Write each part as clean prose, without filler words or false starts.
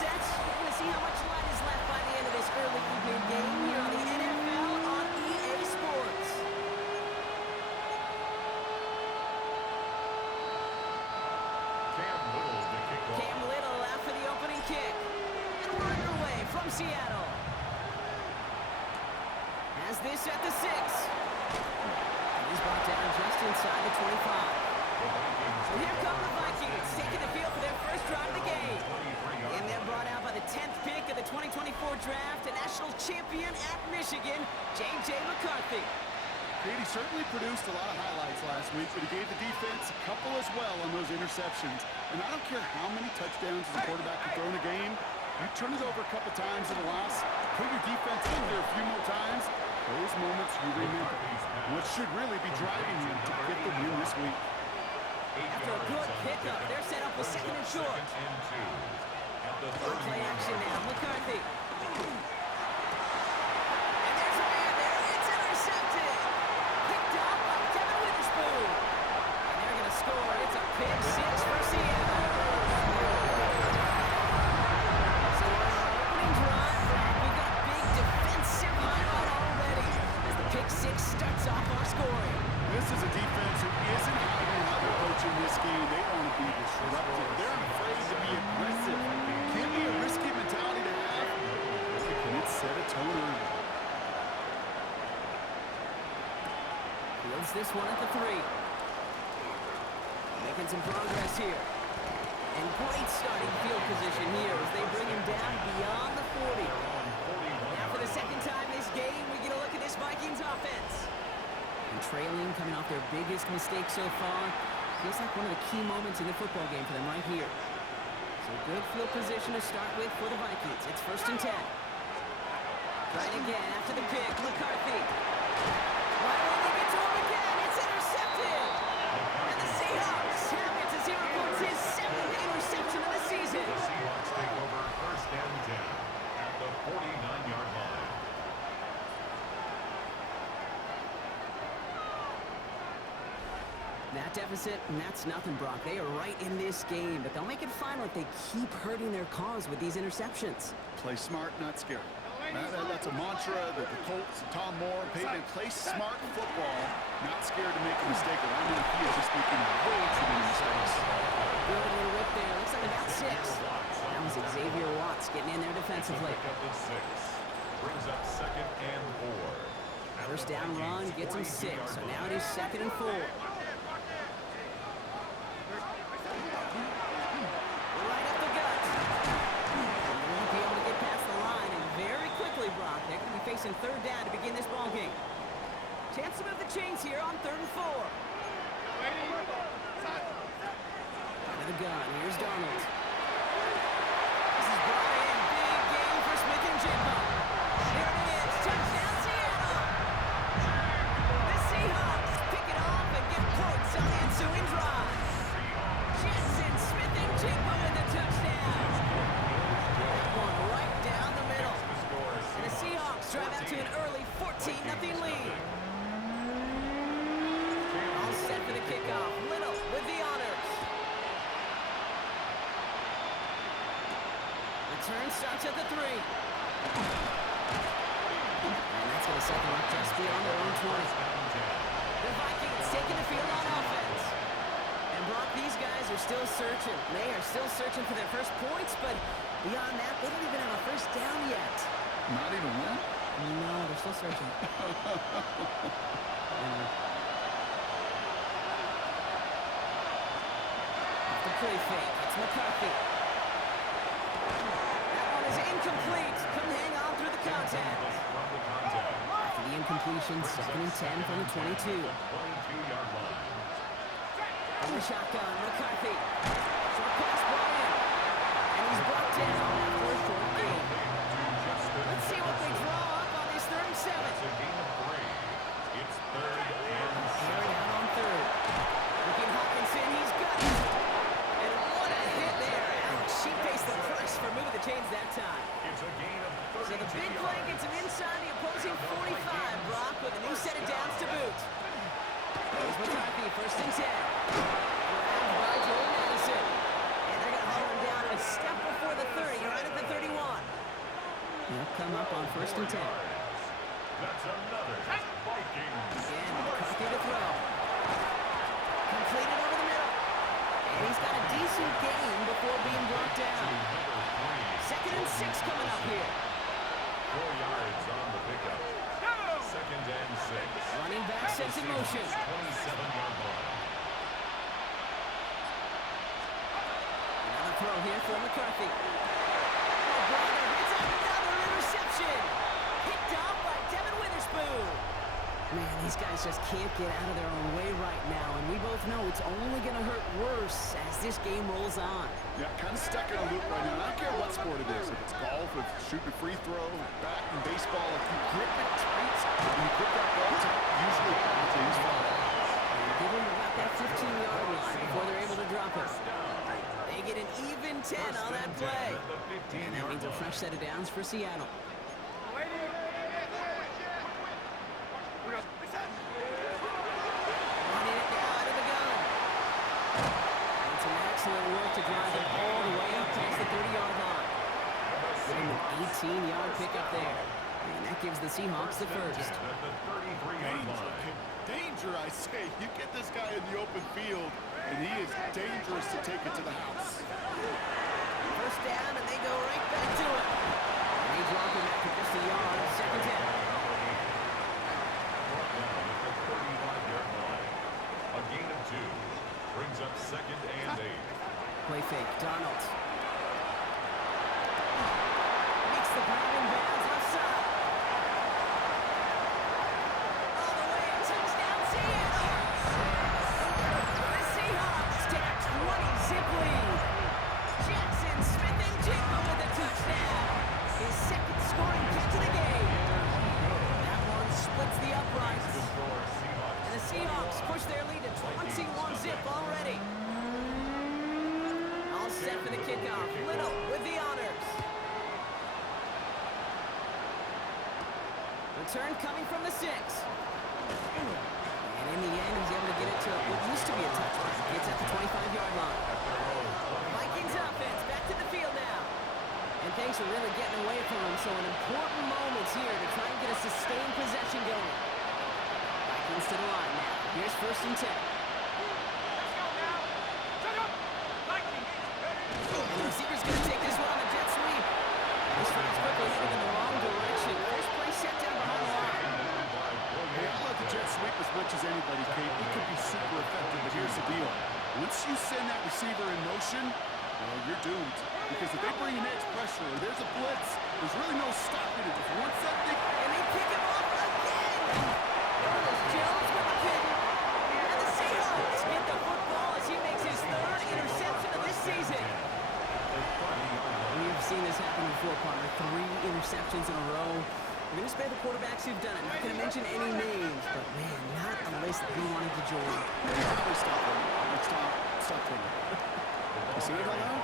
sets. We're going to see how much light is left by the end of this early evening game here on the NFL on EA Sports. Cam Little out for the opening kick. And we're underway from Seattle. Has this at the 6. And he's brought down just inside the 25. So here come the Vikings, taking the field for their first drive of the game. And they're brought out by the 10th pick of the 2024 draft, a national champion at Michigan, J.J. McCarthy. He certainly produced a lot of highlights last week, but he gave the defense a couple as well on those interceptions. And I don't care how many touchdowns as a quarterback can throw in a game, you turn it over a couple times in a loss, put your defense in there a few more times, those moments you remember. What should really be driving you to get the win this week. After a good pickup, they're set up with second and short. Play action now, McCarthy. And there's a man there. It's intercepted. Picked up by Kevin Witherspoon. And they're going to score. It's a pick 6 for Seattle. So on our opening drive, we've got big defensive highlight already as the pick 6 starts off our scoring. This is a defense who isn't hiding how they're coaching this game. They want to be disruptive. They're afraid to be aggressive. Can't be a risky mentality to have. Can it set a tone early? Fields this one at the 3. Making some progress here. And great starting field position here as they bring him down beyond the 40. Now for the second time this game, we get a look at this Vikings offense. And trailing, coming off their biggest mistake so far. Feels like one of the key moments in the football game for them right here. So good field position to start with for the Vikings. It's 1st and 10. Right again after the pick, McCarthy. Why won't they get to him again? It's intercepted. And the Seahawks have it as he reports his 7th interception of the season. The Seahawks take over 1st and 10 at the 49-yard line. That deficit, and that's nothing, Brock. They are right in this game, but they'll make it final if they keep hurting their cause with these interceptions. Play smart, not scared. That's a mantra that the Colts, Tom Moore, Peyton, play smart football, not scared to make a mistake. I mean, he is just making way too many mistakes. Good little whip there. Looks like about 6. That was Xavier Watts getting in there defensively. Brings up 2nd and 4. First down run gets him 6, so now it is 2nd and 4. Right up the gut. They won't be able to get past the line, and very quickly, Brock, they're going to be facing 3rd down to begin this ball game. Chance to move the chains here on 3rd and 4. Out of the gun, here's Donald. This is brought in, big game for Smith and Jigba. Here it is, touchdown Seattle. The Seahawks pick it off and get points on the ensuing drive. Jensen, Smith and Jigba with the touchdown. That one right down the middle. And the Seahawks drive out to an early 14-0 lead. All set for the kickoff. Little with the honors. Return starts at the 3. And that's going to set them up just beyond their own 20. The Vikings taking the field on offense. And Brock, these guys are still searching. They are still searching for their first points, but beyond that, they don't even have a first down yet. Not even one? No, they're still searching. Off the play fake, it's McCarthy. That one is incomplete. Couldn't hang on through the contact. After the incompletion, 2nd and 10 from the 22. 22-yard line. From the shotgun, McCarthy. Short pass, Brian. And he's brought down after a short game. Let's see what they draw up on this 3rd and 7. It's a gain of 3. It's 3rd and 7. Carried out on 3rd. Looking Hawkinson, he's got it. And what a hit there. Ouch, she pays the price for moving the chains that time. It's a gain of 32 So the big play gets him inside the opposing 45, Brock, with a new set of downs to boot. Here's McCarthy, 1st and 10. Grabbed by Jordan Addison. And they're going to haul him down a step before the 30, right at first and 10. That's another Vikings. Again, McCarthy to throw. Completed over the middle. And he's got a decent gain before being brought down. Second and 6 coming up here. 4 yards on the pickup. Second and 6. Running back sets in motion. 27-yard line. Another throw here for McCarthy. Oh, brother, it's another interception. Picked off by Benjamynn. Man, these guys just can't get out of their own way right now, and we both know it's only going to hurt worse as this game rolls on. Yeah, kind of stuck in a loop right now. I don't care what sport it is. If it's golf, if it's shooting a free throw, bat and baseball, if you grip it tight and you grip that ball tight, usually things fall out. Give them about that 15-yard line before they're able to drop it. They get an even 10 on that play. And that means a fresh set of downs for Seattle. Running it now out of the gun. And some excellent work to drive it all the way up past the 30-yard line. Getting an 18-yard pickup there. And that gives the Seahawks the first. Danger, I say. You get this guy in the open field, and he is dangerous to take it to the house. First down, and they go right back to it. And they drop him after just a yard. Second down. A gain of 2 brings up second and 8. Play fake. Donald. Makes the grab and bounds offside. All the way. Touchdown, Seattle. The Seahawks take a 20-zip lead. Jackson Smith-Njigba with a touchdown. His second scoring catch of the game. That one splits the uprights. And the Seahawks push their lead to 21-zip already. All set for the kickoff. Little with the honors. Return coming from the 6. And in the end, he's able to get it to what used to be a touchdown. Gets at the 25-yard line. Vikings offense back to the field now. And things are really getting away from him, so an important moment here to try and get a sustained possession going. Vikings to the line now. Here's first and 10. And the receiver's going to take this one on the jet sweep. This one's quickly heading in the wrong direction. First play set down behind the line. Hey, I love the jet sweep as much as anybody, Kate. It could be super effective, but here's the deal. Once you send that receiver in motion, well, you're doomed. Because if they bring an edge pressure or there's a blitz, there's really no stopping it. Just once that thing... And they pick him off again. Ernest Jones with the pick. And the Seahawks get the football as he makes his third interception of this season. We've seen this happen before, partner. 3 interceptions in a row. We're going to spare the quarterbacks who've done it. Not going to mention any names, but man, not a list that we wanted to join. Stop for me. You see it right now?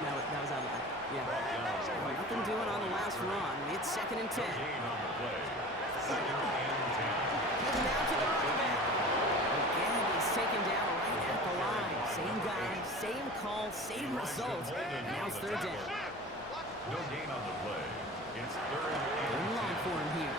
No, that was out loud. Yeah. Nothing doing on the last run. It's second and 10. He's now to the running back. Again, he's taken down right at the line. Same guy, same call, same result. And now it's third down. No gain on the play. It's third and long for him here.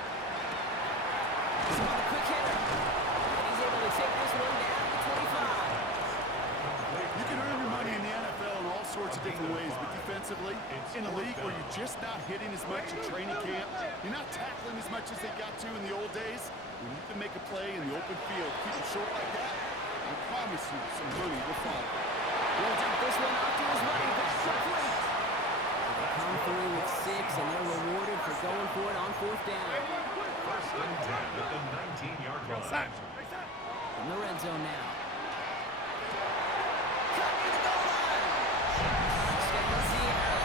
He's on a quick hitter. And he's able to take this one down to 25. You can earn your money in the NFL in all sorts of different ways, but defensively, in a league where you're just not hitting as much in training camp, you're not tackling as much as they got to in the old days, when you can make a play in the open field, keep it short like that, I promise you some money will follow. We'll take this one off to his running back. Complete. They come through with 6, and they're rewarded for going for it on fourth down. First and 10 at the 19-yard line. In the red zone now. Cut near the goal line. Touchdown, Seattle.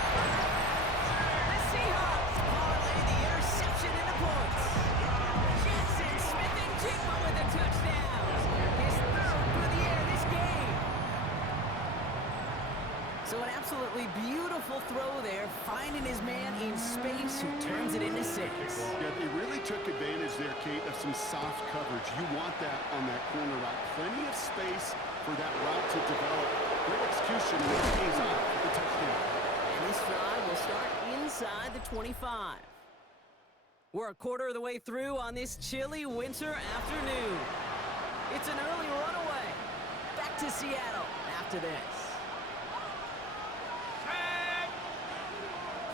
The Seahawks parlay the interception into points. Jackson Smith-Njigba with a touchdown. His third for the air this game. So an absolutely beautiful throw there, finding his man in space who turns it into 6. Yeah, they really took advantage there, Kate, of some soft coverage. You want that on that corner route. Plenty of space for that route to develop. Great execution, and it pays off with the touchdown. And this drive will start inside the 25. We're a quarter of the way through on this chilly winter afternoon. It's an early runaway. Back to Seattle after this.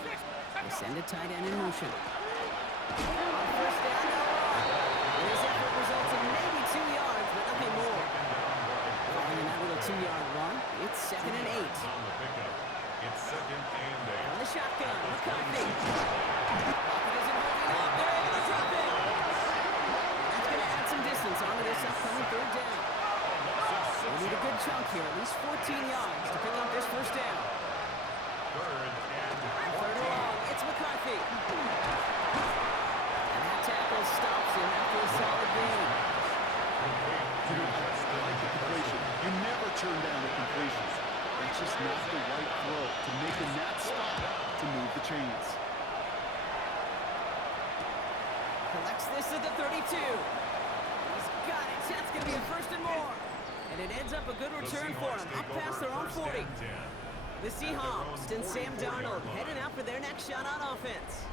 They send a tight end in motion. On first down, no run. And his effort results in maybe 2 yards, but nothing more. Following that little 2-yard run, it's 2nd and 8. It's 2nd and 8. On the shotgun, McCarthy. Pocket isn't holding up. They're able to drop it. That's going to add some distance onto this upcoming 3rd down. They need a good chunk here, at least 14 yards to pick up this first down. 3rd and 3rd and long, it's McCarthy. And that tackle stops him after a solid gain. You know, I like the completion. You never turn down the completions. It's just not the right throw to make a that stop to move the chains. Collects this at the 32. He's got it. That's going to be a 1st and more. And it ends up a good return for him, up past their own 40. The Seahawks and Sam Darnold heading out for their next shot on offense.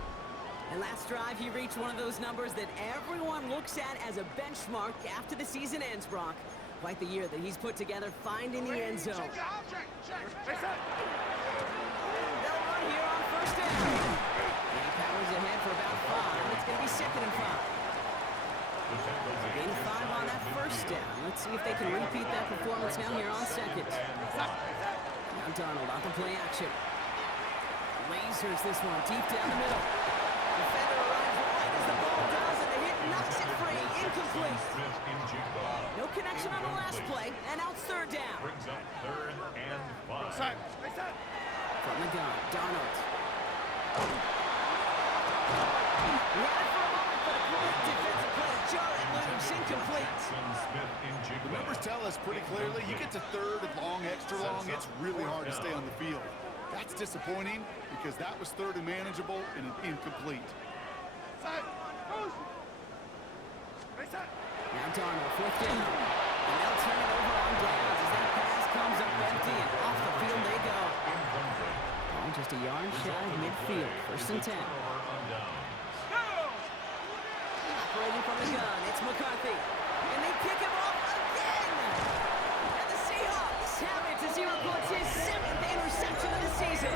And last drive, he reached one of those numbers that everyone looks at as a benchmark after the season ends, Brock. Quite the year that he's put together finding the end zone. They'll run here on first down. And he powers ahead for about 5. It's going to be 2nd and 5. Gain 5 on that first down. Let's see if they can repeat that performance now here on 2nd. Now Darnold on the play action. Lasers this one deep down the middle. Defender arrives right as the ball does, and the hit knocks it free. Incomplete. No connection on the last play, and out 3rd down. Brings up 3rd and 5. From the gun, Darnold. He had it for a moment, but a great defensive play to jar it loose. Incomplete. The numbers tell us pretty clearly, you get to 3rd and long, extra long, it's really hard to stay on the field. That's disappointing because that was 3rd and manageable and an incomplete. Now Darnold, 4th down. And they'll turn it over on downs as that pass comes up empty and off the field they go. Oh, just a yard shy of midfield. 1st and 10. Operating from the gun, it's McCarthy. And they pick him off again. And the Seahawks have it as he reports his 7th interception of the season.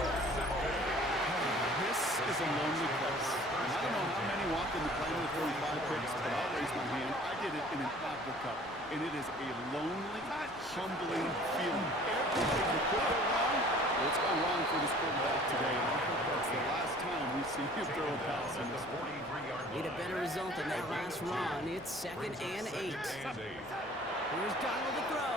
This is a lonely place. And I don't know how many walk in the plane with 35 picks, but I'll raise my hand. I did it in an Apple Cup, and it is a lonely, humbling feeling. Everything that could go wrong, well, it's gone wrong for this quarterback today, and I hope that's the last time we see him throw a pass in this one. Need a better result than that last run. It's 2nd and 8. Here's Darnold to throw.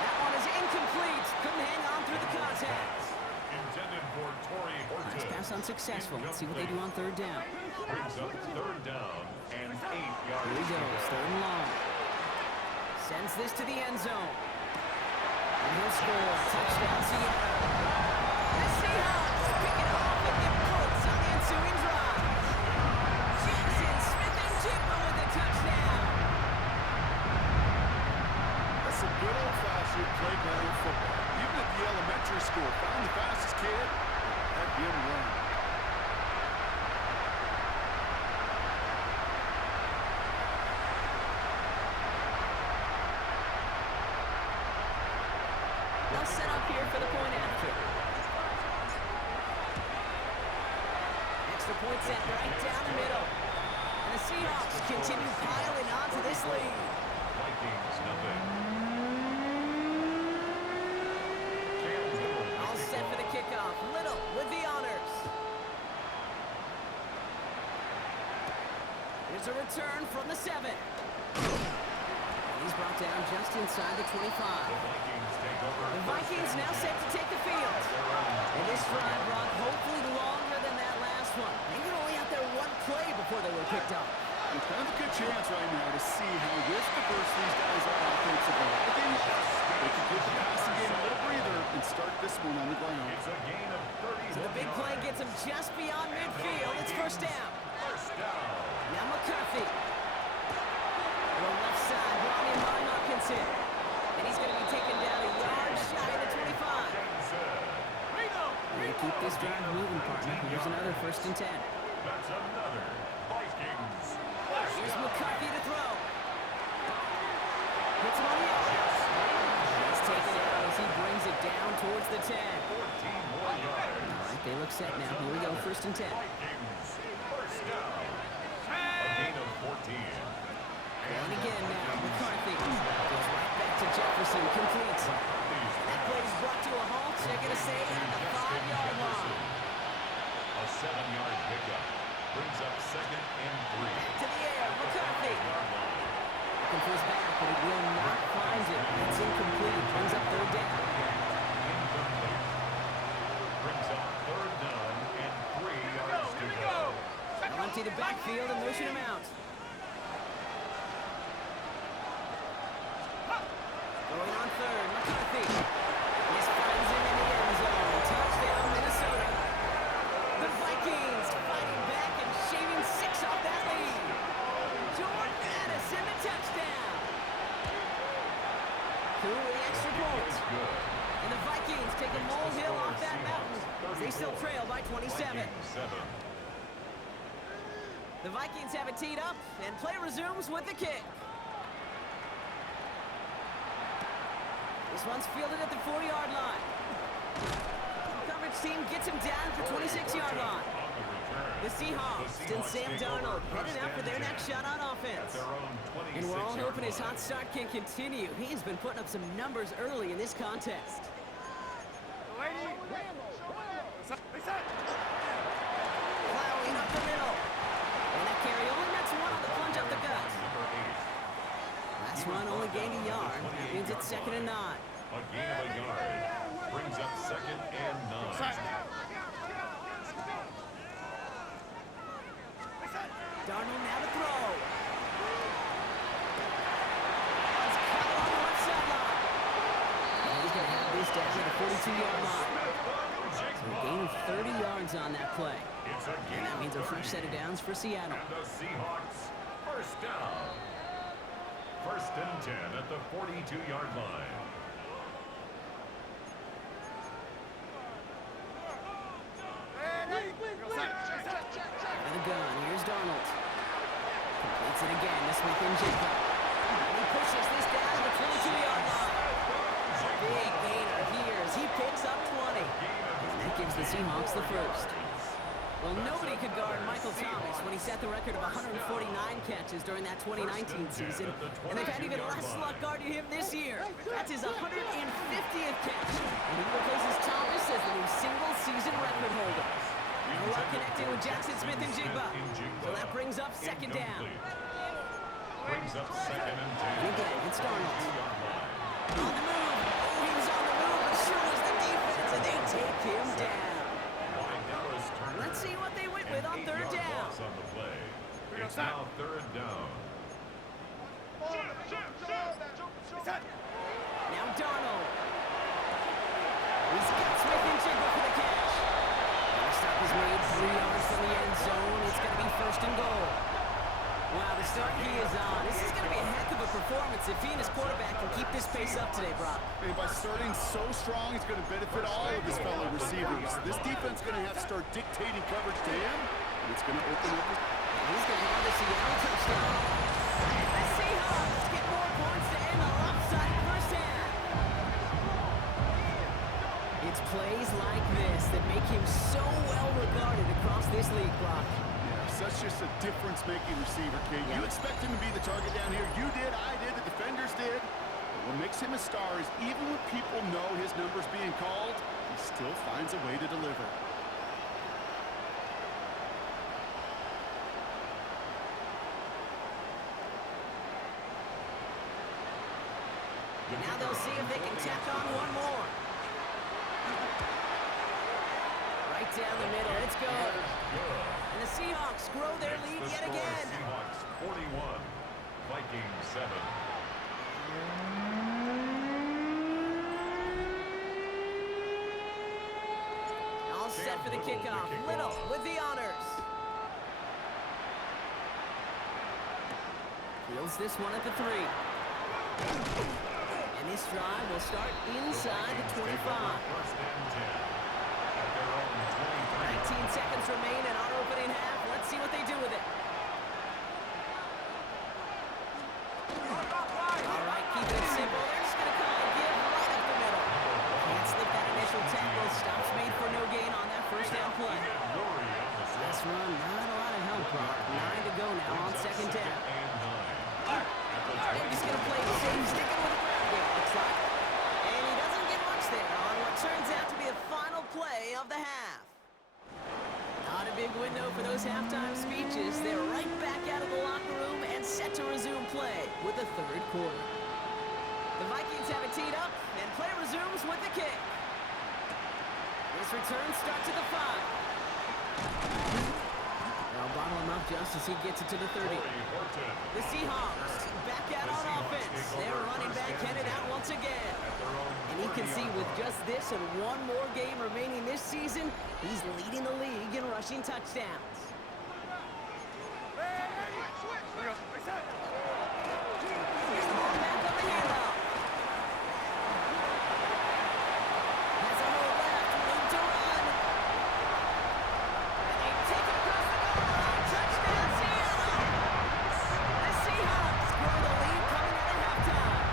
That one is incomplete. Couldn't hang on through the contact. Intended for Torrey Horton. Nice pass unsuccessful. Let's see what they do on 3rd down. Brings up 3rd down and 8 yards. Here he goes, 3rd and long. Sends this to the end zone. And he'll score. Touchdown, Seattle. The Seahawks pick it off and get points on the ensuing drive. Jackson, Smith, and Jigba with the touchdown. That's some good old-fashioned playground football. Even at the elementary school, found the fastest kid, had him run. They'll set up here for the point after. Extra point set right down the middle. And the Seahawks continue piling onto this lead. Vikings nothing. All set for the kickoff. Little with the honors. Here's a return from the 7. He's brought down just inside the 25. The Vikings now set to take the field. And this drive, Brock, hopefully longer than that last one. They were only out there 1 play before they were picked up. It's kind of a good chance right now to see how risk-averse these guys are offensively. I think they can give the passing game a little breather and start this one on the ground. It's a gain of 30. So the big play gets him just beyond midfield. It's 1st down. First down. Now McCarthy. The left side, brought in by Hawkinson. And he's going to be taken down a yard shy of the 25. We're going to keep this drive moving, partner. Here's another 1st and 10. That's another Vikings. Here's McCarthy to throw. Puts him on the edge. He's taken out as he brings it down towards the 10. 14 more yards. All right, they look set now. Here we go, 1st and 10. Vikings, first down. A gain of 14. And again now, McCarthy goes right back to Jefferson, complete. That play is brought to a halt. They're going to say at the 5-yard line. A 7-yard pickup brings up 2nd and 3. To the air, McCarthy. Looking for his back, but he will not find it. It's incomplete. Brings up 3rd down. Incomplete. Brings up 3rd down and 3 yards to go. They'll empty the backfield and motion him out. Going on 3rd, McCarthy. This finds him in the end zone. Touchdown, Minnesota. The Vikings fighting back and shaving 6 off that lead. Jordan Addison, the touchdown. Through the extra point. And the Vikings take a molehill off that mountain. They still trail by 27. The Vikings have it teed up, and play resumes with the kick. This one's fielded at the 40-yard line. Coverage team gets him down at the 26-yard line. The Seahawks and Sam Darnold heading out for their next shot on offense. And we're all hoping his hot start can continue. He's been putting up some numbers early in this contest. Plowing up the middle. And that carry only nets one on the plunge up the gut. Last run only gained a yard. That means it's 2nd and 9. A gain of a yard brings up 2nd and 9. Darnold now to throw. He's cut along the left sideline. And he's going to have this down at the 42-yard line. So a gain of 30 yards on that play. And that means a fresh set of downs for Seattle. And the Seahawks, first down. 1st and 10 at the 42-yard line. And a gun. Here's Darnold. Completes it again to Smith-Njigba. And he pushes this down to the 22-yard line. Big gainer here as he picks up 20. And that gives the Seahawks the first. Well, nobody could guard Michael Thomas when he set the record of 149 catches during that 2019 season. And they've had even less luck guarding him this year. That's his 150th catch. And he replaces Thomas as the new single-season record holder. No luck connecting with Jackson Smith-Njigba. So that brings up 2nd down. Brings up 2nd and 10. And again, it's Darnold. On the move. Oh, he was on the move, but so was the defense, and they take him down. Let's see what they went with on 3rd down. On the play. It's now 3rd down. Now Darnold. He's got Smith-Njigba for the catch. And the stop is made 3 yards from the end zone. It's going to be 1st and goal. Wow, the start he is on. This is going to be a heck of a performance if he and his quarterback can keep this pace up today, Brock. And by starting so strong, he's going to benefit all of his fellow receivers. This defense is going to have to start dictating coverage to him, and it's going to open up. He's going to have the Seattle touchdown. The Seahawks get more points to end the lopsided first half. It's plays like this that make him so well regarded across this league, Brock. That's just a difference-making receiver, Kate. You expect him to be the target down here. You did, I did, the defenders did. But what makes him a star is even when people know his number's being called, he still finds a way to deliver. Now they'll see if they can tack on one more. Right down the middle, it's good. And the Seahawks grow their lead yet again. Seahawks 41, Vikings 7. All set for the kickoff. Little with the honors. Fields this one at the 3. And this drive will start inside the 25. First and 10 at their own 23. 19 seconds remain in our opening half. Let's Let's see what they do with it. All right, keeping it simple. They're just going to call a give right up the middle. Can't slip that initial tackle. Stops made for no gain on that first down play. Last run, not a lot of help, Brock. 9 to go now on second down. They're just going to play it safe, sticking with the ground game, looks like. And he doesn't get much there on what turns out to be the final play of the half. Not a big window for those halftime speeches. They're right back out of the locker room and set to resume play with the third quarter. The Vikings have it teed up, and play resumes with the kick. This return starts at the 5. They'll bottle him up just as he gets it to the 30. The Seahawks back out on offense. Their running back headed out once again. And he can see with just this and one more game remaining this season, he's leading the league in rushing touchdowns. Here's the ball back on the handoff. Has a hole left, room to run. And they take it across the goal line. Touchdown, Seattle! The Seahawks grow the lead coming out of halftime.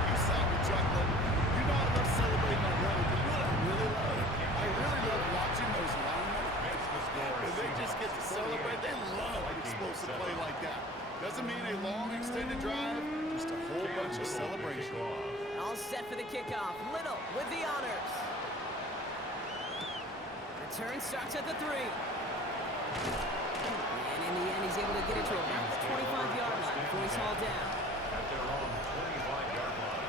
You saw me chuckling. You know I love celebrating my run, but you know what I really love? I really love watching those linemen. And they just get to celebrate. They love an explosive play like that. Doesn't mean a long extended drive, just a whole bunch of celebration. All set for the kickoff. Little with the honors. Return starts at the 3. And in the end, he's able to get it to about the 25-yard line before he's hauled down. At their own 25-yard line.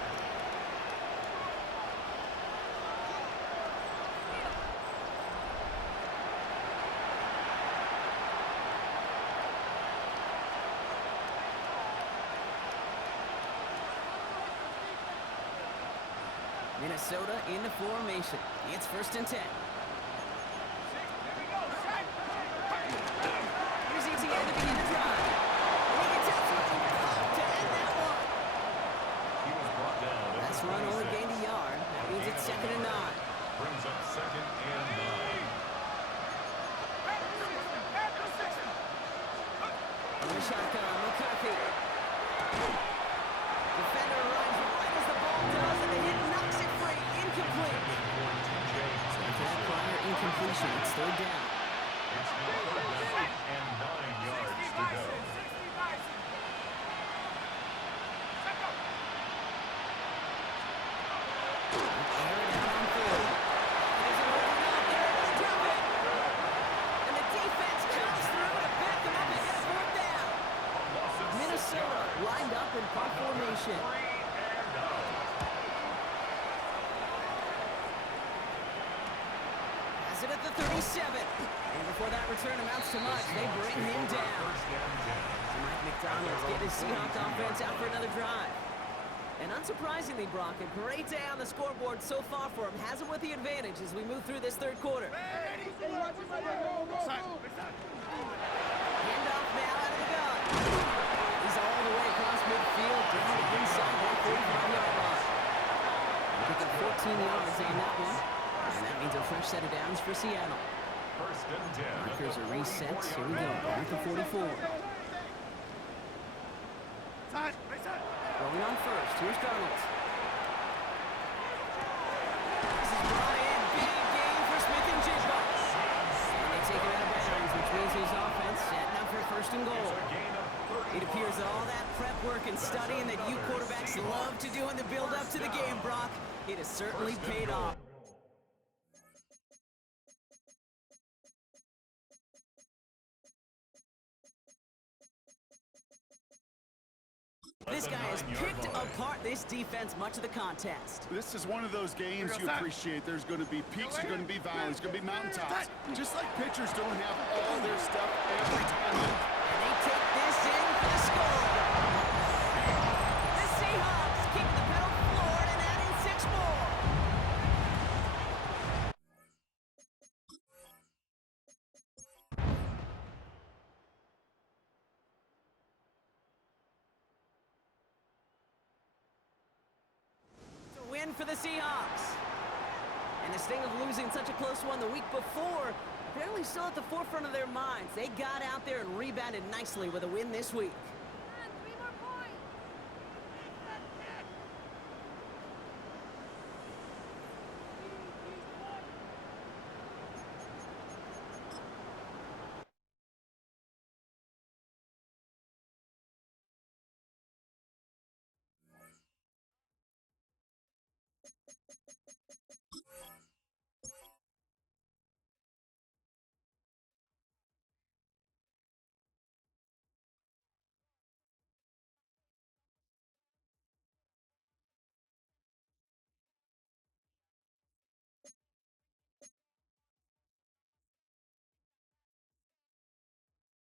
Minnesota in the formation. It's 1st and 10. Here's ETN to begin the drive. And he gets absolutely pumped to end that one. He was brought down. Last run only gained a yard. That means it's 2nd and 9. Brings up 2nd and 9. On the shotgun, McCarthy. Defender runs right as the ball does, and the hit knocks it free. Incomplete. So after that prior incompletion, it's 3rd down. It's now 3rd down and 9 yards to go. Air it out on 4. There's an open out there, and they drop it. And the defense comes through to back them up and get a 4th down. Minnesota lined up in punt formation. Has it at the 37. And before that return amounts to much, they bring him down. So Mike McDonald's getting his Seahawks offense out for another drive. And unsurprisingly, Brock, a great day on the scoreboard so far for him. Has him with the advantage as we move through this 3rd quarter. Handoff now out of the gun. He's all the way across midfield, down to inside that 45-yard line. Picking 14 yards on that one. And that means a fresh set of downs for Seattle. 1st and 10. Markers are reset. Here we go. Back to 44. Rolling on 1st. Here's Donald. This is brought in. Big gain for Smith and Jigba. And they take it out of bounds, which means his offense setting up for 1st and goal. It appears all that prep work and studying that you quarterbacks love to do in the build-up to the game, Brock, it has certainly paid off. This guy has picked apart this defense much of the contest. This is one of those games you appreciate. There's going to be peaks, there's going to be valleys, there's going to be mountaintops. Just like pitchers don't have all their stuff every time. And they take this in for the score. The Seahawks keep the pedal floored and adding 6 more. Win for the Seahawks. And the sting of losing such a close one the week before, apparently still at the forefront of their minds. They got out there and rebounded nicely with a win this week.